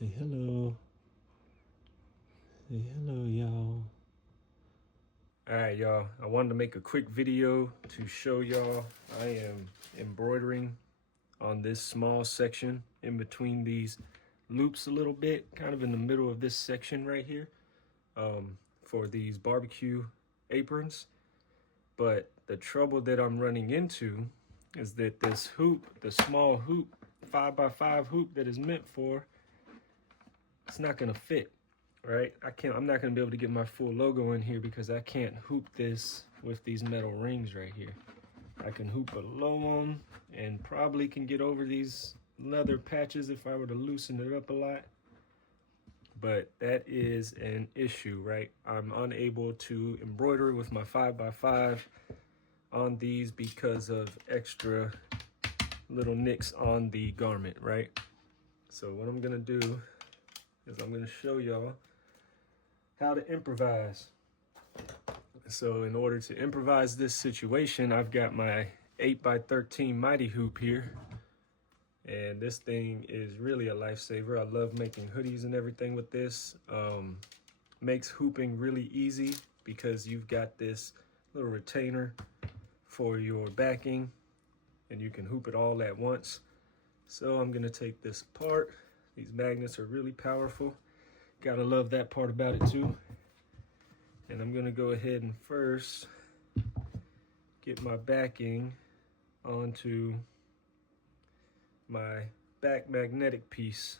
Say hello. Say hello, y'all. All right, y'all. I wanted to make a quick video to show y'all I am embroidering on this small section in between these loops a little bit, kind of in the middle of this section right here, for these barbecue aprons. But the trouble that I'm running into is that this hoop, the small hoop, 5x5 hoop that is meant for, it's not gonna fit, right? I'm not gonna be able to get my full logo in here because I can't hoop this with these metal rings right here. I can hoop below them and probably can get over these leather patches if I were to loosen it up a lot. But that is an issue, right? I'm unable to embroider with my 5x5 on these because of extra little nicks on the garment, right? So what I'm gonna do is I'm gonna show y'all how to improvise. So in order to improvise this situation, I've got my 8x13 Mighty Hoop here. And this thing is really a lifesaver. I love making hoodies and everything with this. Makes hooping really easy because you've got this little retainer for your backing and you can hoop it all at once. So I'm gonna take this apart. These magnets are really powerful. Gotta love that part about it too. And I'm gonna go ahead and first get my backing onto my back magnetic piece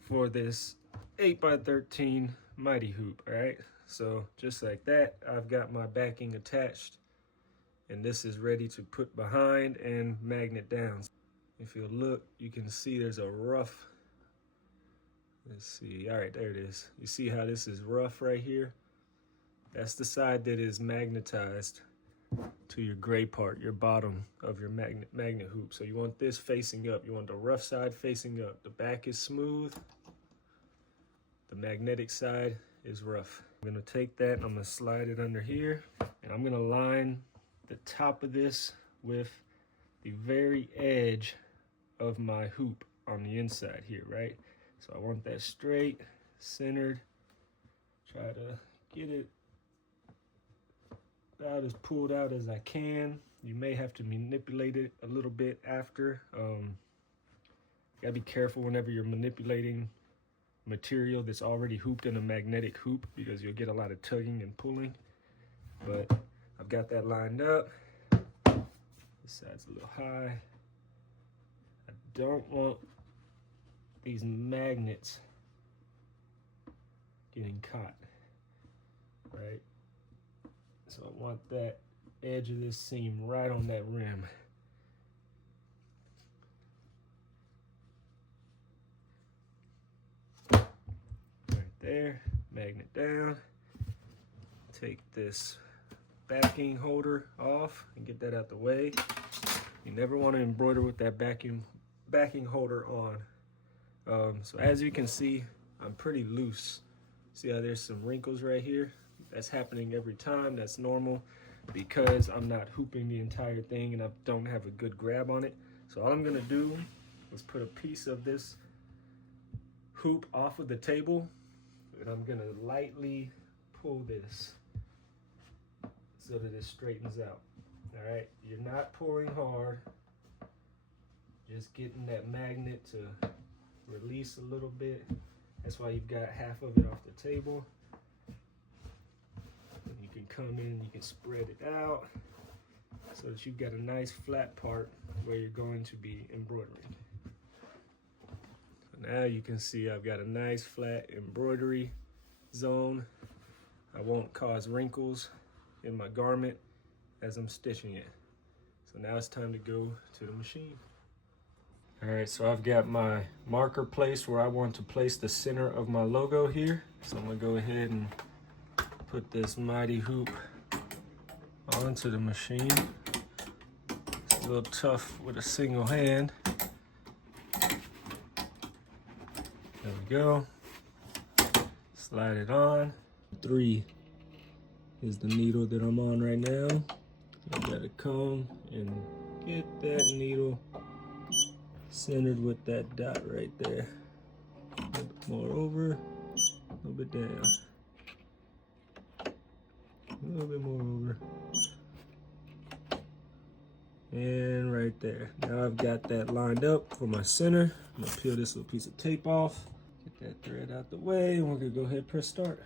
for this 8x13 Mighty Hoop, all right? So just like that, I've got my backing attached and this is ready to put behind and magnet down. If you look, you can see there's a rough, let's see, all right, there it is. You see how this is rough right here? That's the side that is magnetized to your gray part, your bottom of your magnet hoop. So you want this facing up. You want the rough side facing up. The back is smooth. The magnetic side is rough. I'm gonna take that and I'm gonna slide it under here and I'm gonna line the top of this with the very edge of my hoop on the inside here, right? So I want that straight, centered. Try to get it about as pulled out as I can. You may have to manipulate it a little bit after. You gotta be careful whenever you're manipulating material that's already hooped in a magnetic hoop because you'll get a lot of tugging and pulling. But I've got that lined up. This side's a little high. I don't want these magnets getting caught, right? So I want that edge of this seam right on that rim. Right there, magnet down. Take this backing holder off and get that out the way. You never want to embroider with that backing holder on. So as you can see, I'm pretty loose. See how there's some wrinkles right here? That's happening every time. That's normal because I'm not hooping the entire thing and I don't have a good grab on it. So all I'm gonna do is put a piece of this hoop off of the table and I'm gonna lightly pull this so that it straightens out. All right, you're not pulling hard, just getting that magnet to release a little bit. That's why you've got half of it off the table. And you can come in, you can spread it out so that you've got a nice flat part where you're going to be embroidering. So now you can see I've got a nice flat embroidery zone. I won't cause wrinkles in my garment as I'm stitching it. So now it's time to go to the machine. All right, so I've got my marker placed where I want to place the center of my logo here. So I'm gonna go ahead and put this Mighty Hoop onto the machine. It's a little tough with a single hand. There we go. Slide it on. 3 is the needle that I'm on right now. I gotta come and get that needle centered with that dot right there. A little bit more over, a little bit down. A little bit more over. And right there. Now I've got that lined up for my center. I'm gonna peel this little piece of tape off. Get that thread out the way, and we're gonna go ahead and press start.